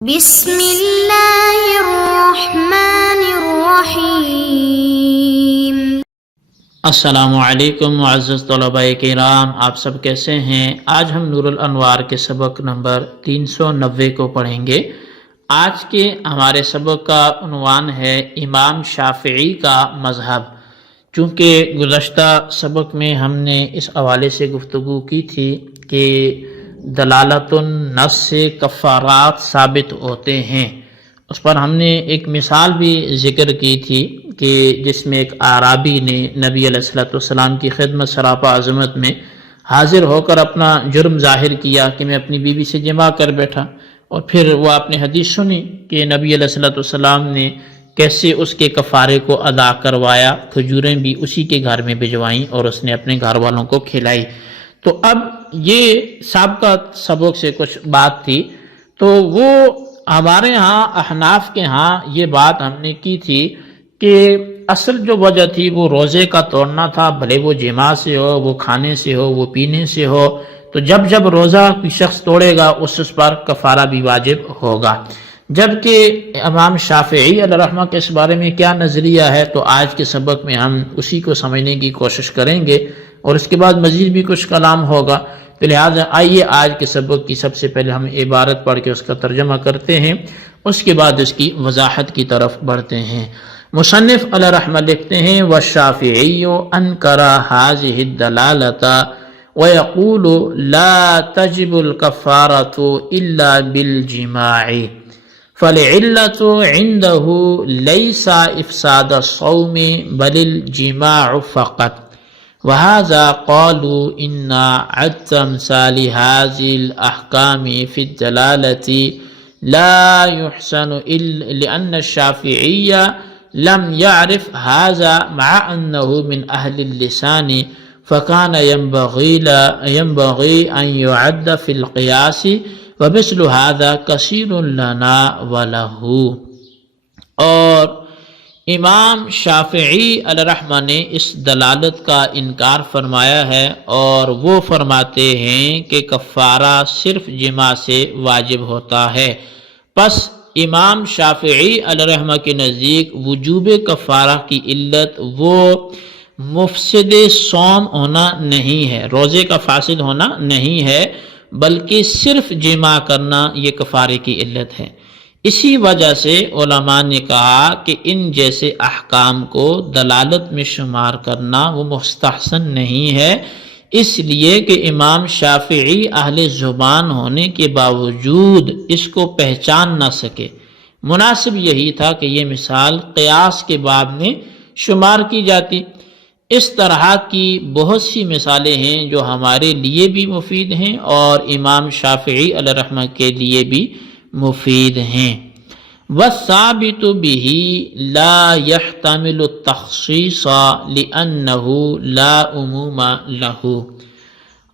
بسم اللہ الرحمن الرحیم۔ السلام علیکم معزز طلباء کرام، آپ سب کیسے ہیں؟ آج ہم نور الانوار کے سبق نمبر 390 کو پڑھیں گے۔ آج کے ہمارے سبق کا عنوان ہے امام شافعی کا مذہب۔ چونکہ گزشتہ سبق میں ہم نے اس حوالے سے گفتگو کی تھی کہ دلالت النص سے کفارات ثابت ہوتے ہیں، اس پر ہم نے ایک مثال بھی ذکر کی تھی کہ جس میں ایک اعرابی نے نبی علیہ السلام کی خدمت سراپا عظمت میں حاضر ہو کر اپنا جرم ظاہر کیا کہ میں اپنی بیوی سے جماع کر بیٹھا، اور پھر وہ آپ نے حدیث سنی کہ نبی علیہ السلام نے کیسے اس کے کفارے کو ادا کروایا، کھجوریں بھی اسی کے گھر میں بھجوائیں اور اس نے اپنے گھر والوں کو کھلائی۔ تو اب یہ سابقہ سبق سے کچھ بات تھی، تو وہ ہمارے ہاں احناف کے ہاں یہ بات ہم نے کی تھی کہ اصل جو وجہ تھی وہ روزے کا توڑنا تھا، بھلے وہ جماع سے ہو، وہ کھانے سے ہو، وہ پینے سے ہو، تو جب روزہ کوئی شخص توڑے گا اس پر کفارہ بھی واجب ہوگا۔ جبکہ امام شافعی علیہ رحمہ کے اس بارے میں کیا نظریہ ہے، تو آج کے سبق میں ہم اسی کو سمجھنے کی کوشش کریں گے، اور اس کے بعد مزید بھی کچھ کلام ہوگا۔ تو لہٰذا آئیے آج کے سبق کی سب سے پہلے ہم عبارت پڑھ کے اس کا ترجمہ کرتے ہیں، اس کے بعد اس کی وضاحت کی طرف بڑھتے ہیں۔ مصنف علیہ رحمہ لکھتے ہیں وَالشَّافِعِيُّ أَنْكَرَ هَذِهِ الدَّلَالَةَ وَيَقُولُ لَا تَجِبُ الْكَفَّارَةُ إِلَّا بِالْجِمَاعِ فَالْعِلَّةُ عِنْدَهُ لَيْسَ إِفْسَادَ الصَّوْمِ بَلِ الْجِمَاعُ فَقَطْ وَهَذَا قَالُوا إِنَّ عَدَّ أَمْثَالِ هَذِهِ الْأَحْكَامِ فِي الدَّلَالَةِ لَا يُحْسَنُ لِأَنَّ الشَّافِعِيَّ لَمْ يَعْرِفْ هَذَا مَعَ أَنَّهُ مِنْ أَهْلِ اللِّسَانِ فَكَانَ يَنْبَغِي أَنْ يُعَدَّ فِي الْقِيَاسِ وَمِثْلُ هَذَا كَثِيرٌ لَنَا وَلَهُ۔ اور امام شافعی علیہ رحمہ نے اس دلالت کا انکار فرمایا ہے، اور وہ فرماتے ہیں کہ کفارہ صرف جماع سے واجب ہوتا ہے۔ پس امام شافعی علیہ رحمہ کے نزدیک وجوب کفارہ کی علت وہ مفسد صوم ہونا نہیں ہے، روزے کا فاسد ہونا نہیں ہے، بلکہ صرف جماع کرنا یہ کفارے کی علت ہے۔ اسی وجہ سے علماء نے کہا کہ ان جیسے احکام کو دلالت میں شمار کرنا وہ مستحسن نہیں ہے، اس لیے کہ امام شافعی اہل زبان ہونے کے باوجود اس کو پہچان نہ سکے۔ مناسب یہی تھا کہ یہ مثال قیاس کے باب میں شمار کی جاتی۔ اس طرح کی بہت سی مثالیں ہیں جو ہمارے لیے بھی مفید ہیں اور امام شافعی علیہ رحمہ کے لیے بھی مفید ہیں۔ والثابت به لا يحتمل التخصیص لأنه لا عموم له،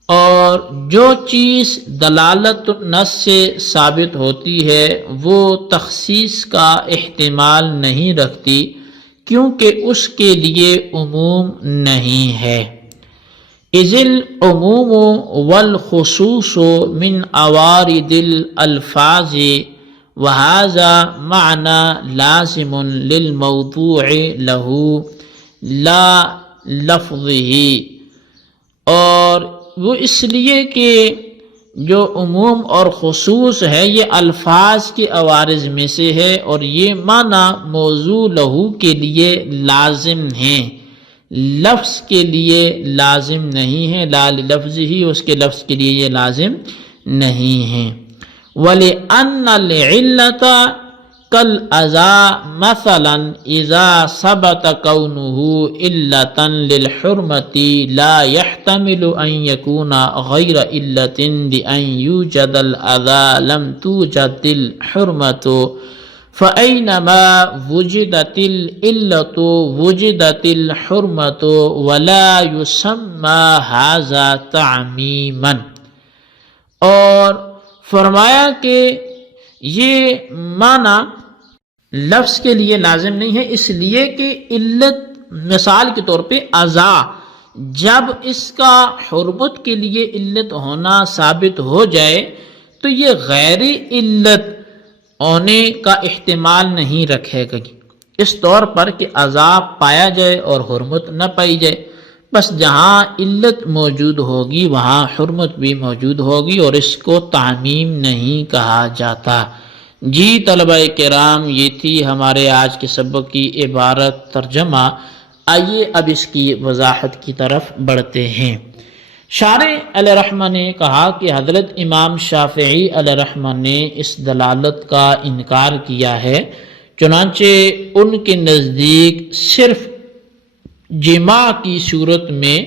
اور جو چیز دلالت النص سے ثابت ہوتی ہے وہ تخصیص کا احتمال نہیں رکھتی کیونکہ اس کے لیے عموم نہیں ہے۔ اذ العموم والخصوص من عوارض الالفاظ وهذا معنى لازم للموضوع له لا لفظه، اور وہ اس لیے کہ جو عموم اور خصوص ہے یہ الفاظ کے عوارض میں سے ہے، اور یہ معنی موضوع لہو کے لیے لازم ہیں، لفظ کے لیے لازم نہیں ہے، لا لفظ ہی اس کے لفظ کے لیے یہ لازم نہیں ہے۔ وَلِأَنَّ الْعِلَّةَ كَالْأَذَى مَثَلًا إِذَا ثَبَتَ كَوْنُهُ عِلَّةً لِلْحُرْمَةِ لَا يَحْتَمِلُ أَنْ يَكُونَ غَيْرَ عِلَّةٍ بِأَنْ يُوجَدَ الْأَذَى لَمْ تُوجَدِ الْحُرْمَةُ فَأَيْنَمَا وُجِدَتِ الْعِلَّةُ وُجِدَتِ الْحُرْمَةُ وَلَا يُسَمَّى هَذَا تَعْمِيمًا۔ اور فرمایا کہ یہ معنی لفظ کے لیے لازم نہیں ہے، اس لیے کہ علت مثال کے طور پہ اذا جب اس کا حرمت کے لیے علت ہونا ثابت ہو جائے تو یہ غیر علت ہونے کا احتمال نہیں رکھے گی، اس طور پر کہ عذاب پایا جائے اور حرمت نہ پائی جائے۔ بس جہاں علت موجود ہوگی وہاں حرمت بھی موجود ہوگی، اور اس کو تعمیم نہیں کہا جاتا۔ جی طلبہ کرام، یہ تھی ہمارے آج کے سبق کی عبارت ترجمہ۔ آئیے اب اس کی وضاحت کی طرف بڑھتے ہیں۔ شارح علیہ رحمہ نے کہا کہ حضرت امام شافعی علیہ رحمہ نے اس دلالت کا انکار کیا ہے، چنانچہ ان کے نزدیک صرف جماع کی صورت میں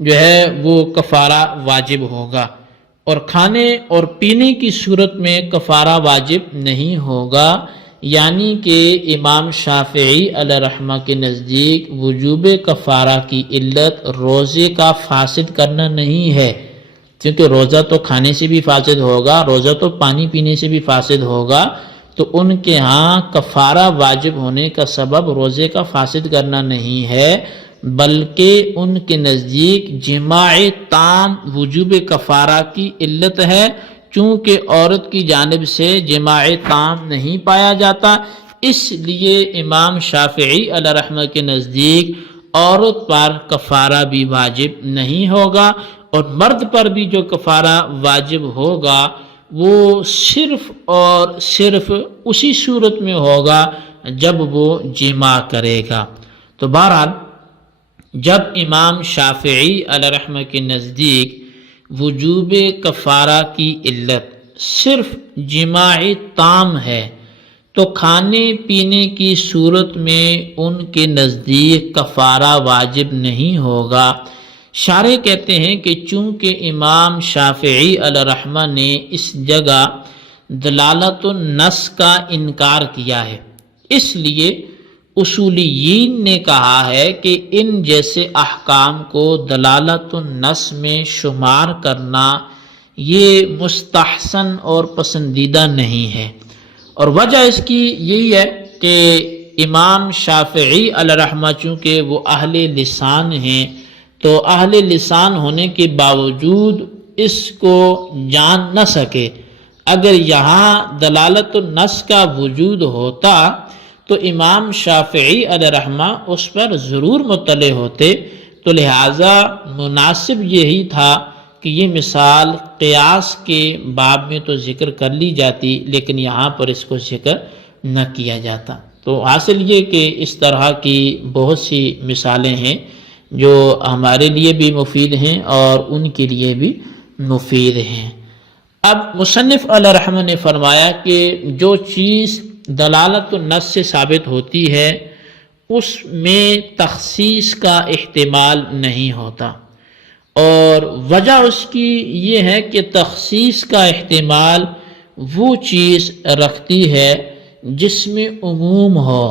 جو ہے وہ کفارہ واجب ہوگا، اور کھانے اور پینے کی صورت میں کفارہ واجب نہیں ہوگا۔ یعنی کہ امام شافعی علیہ رحمہ کے نزدیک وجوب کفارہ کی علت روزے کا فاسد کرنا نہیں ہے، کیونکہ روزہ تو کھانے سے بھی فاسد ہوگا، روزہ تو پانی پینے سے بھی فاسد ہوگا، تو ان کے ہاں کفارہ واجب ہونے کا سبب روزے کا فاسد کرنا نہیں ہے، بلکہ ان کے نزدیک جماع تام وجوب کفارہ کی علت ہے، چونکہ عورت کی جانب سے جماع تام نہیں پایا جاتا، اس لیے امام شافعی علیہ رحمہ کے نزدیک عورت پر کفارہ بھی واجب نہیں ہوگا، اور مرد پر بھی جو کفارہ واجب ہوگا وہ صرف اور صرف اسی صورت میں ہوگا جب وہ جماع کرے گا۔ تو بہرحال جب امام شافعی علیہ رحمہ کے نزدیک وجوب کفارہ کی علت صرف جماع تام ہے، تو کھانے پینے کی صورت میں ان کے نزدیک کفارہ واجب نہیں ہوگا۔ شارح کہتے ہیں کہ چونکہ امام شافعی علیہ رحمہ نے اس جگہ دلالت النص کا انکار کیا ہے، اس لیے اصولیین نے کہا ہے کہ ان جیسے احکام کو دلالت النص میں شمار کرنا یہ مستحسن اور پسندیدہ نہیں ہے، اور وجہ اس کی یہی ہے کہ امام شافعی علیہ رحمہ چونکہ وہ اہل لسان ہیں، تو اہل لسان ہونے کے باوجود اس کو جان نہ سکے۔ اگر یہاں دلالت النص کا وجود ہوتا تو امام شافعی علیہ رحمہ اس پر ضرور مطلع ہوتے، تو لہٰذا مناسب یہی تھا کہ یہ مثال قیاس کے باب میں تو ذکر کر لی جاتی، لیکن یہاں پر اس کو ذکر نہ کیا جاتا۔ تو حاصل یہ کہ اس طرح کی بہت سی مثالیں ہیں جو ہمارے لیے بھی مفید ہیں اور ان کے لیے بھی مفید ہیں۔ اب مصنف علیہ رحمہ نے فرمایا کہ جو چیز دلالت النص سے ثابت ہوتی ہے اس میں تخصیص کا احتمال نہیں ہوتا، اور وجہ اس کی یہ ہے کہ تخصیص کا احتمال وہ چیز رکھتی ہے جس میں عموم ہو۔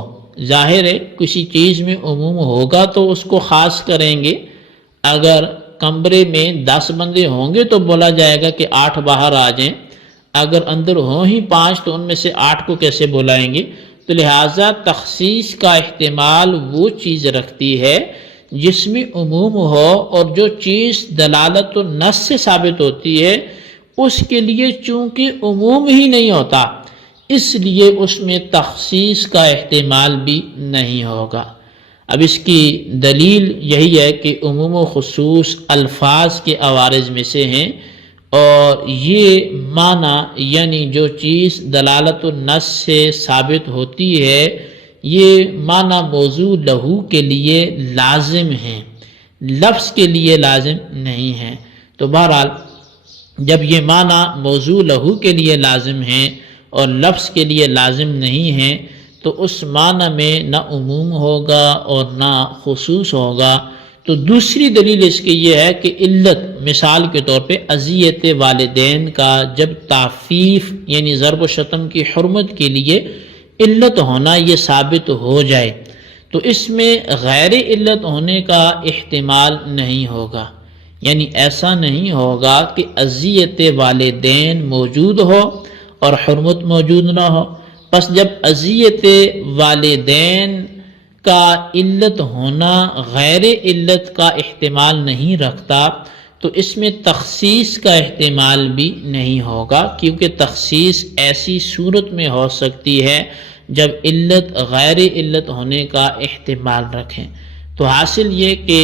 ظاہر ہے کسی چیز میں عموم ہوگا تو اس کو خاص کریں گے، اگر کمرے میں 10 بندے ہوں گے تو بولا جائے گا کہ 8 باہر آ جائیں، اگر اندر ہوں ہی 5 تو ان میں سے 8 کو کیسے بلائیں گے؟ تو لہٰذا تخصیص کا احتمال وہ چیز رکھتی ہے جس میں عموم ہو، اور جو چیز دلالت النص سے ثابت ہوتی ہے اس کے لیے چونکہ عموم ہی نہیں ہوتا، اس لیے اس میں تخصیص کا احتمال بھی نہیں ہوگا۔ اب اس کی دلیل یہی ہے کہ عموم و خصوص الفاظ کے عوارض میں سے ہیں، اور یہ معنی یعنی جو چیز دلالت النص سے ثابت ہوتی ہے یہ معنی موضوع لہو کے لیے لازم ہیں، لفظ کے لیے لازم نہیں ہیں۔ تو بہرحال جب یہ معنی موضوع لہو کے لیے لازم ہیں اور لفظ کے لیے لازم نہیں ہیں تو اس معنی میں نہ عموم ہوگا اور نہ خصوص ہوگا۔ تو دوسری دلیل اس کی یہ ہے کہ علت، مثال کے طور پہ اذیت والدین کا جب تعفیف یعنی ضرب و شتم کی حرمت کے لیے علت ہونا یہ ثابت ہو جائے تو اس میں غیر علت ہونے کا احتمال نہیں ہوگا، یعنی ایسا نہیں ہوگا کہ اذیت والدین موجود ہو اور حرمت موجود نہ ہو۔ پس جب اذیت والدین کا علت ہونا غیر علت کا احتمال نہیں رکھتا تو اس میں تخصیص کا احتمال بھی نہیں ہوگا، کیونکہ تخصیص ایسی صورت میں ہو سکتی ہے جب علت غیر علت ہونے کا احتمال رکھیں۔ تو حاصل یہ کہ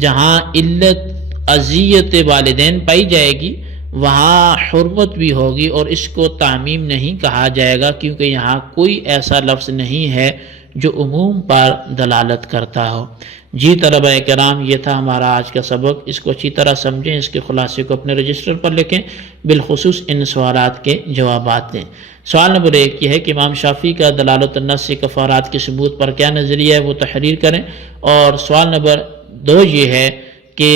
جہاں علت اذیت والدین پائی جائے گی وہاں حرمت بھی ہوگی، اور اس کو تعمیم نہیں کہا جائے گا، کیونکہ یہاں کوئی ایسا لفظ نہیں ہے جو عموم پر دلالت کرتا ہو۔ جی طلبہ کرام، یہ تھا ہمارا آج کا سبق، اس کو اچھی طرح سمجھیں، اس کے خلاصے کو اپنے رجسٹر پر لکھیں، بالخصوص ان سوالات کے جوابات دیں۔ سوال نمبر 1 یہ ہے کہ امام شافعی کا دلالت النص سے کفارات کے ثبوت پر کیا نظریہ ہے، وہ تحریر کریں۔ اور سوال نمبر 2 یہ ہے کہ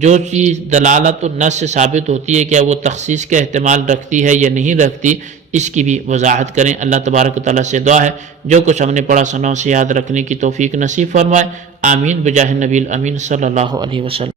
جو چیز دلالت النص سے ثابت ہوتی ہے کیا وہ تخصیص کا احتمال رکھتی ہے یا نہیں رکھتی، اس کی بھی وضاحت کریں۔ اللہ تبارک و تعالیٰ سے دعا ہے جو کچھ ہم نے پڑھا سنا اسے یاد رکھنے کی توفیق نصیب فرمائے، آمین بجاہ نبی الامین صلی اللہ علیہ وسلم۔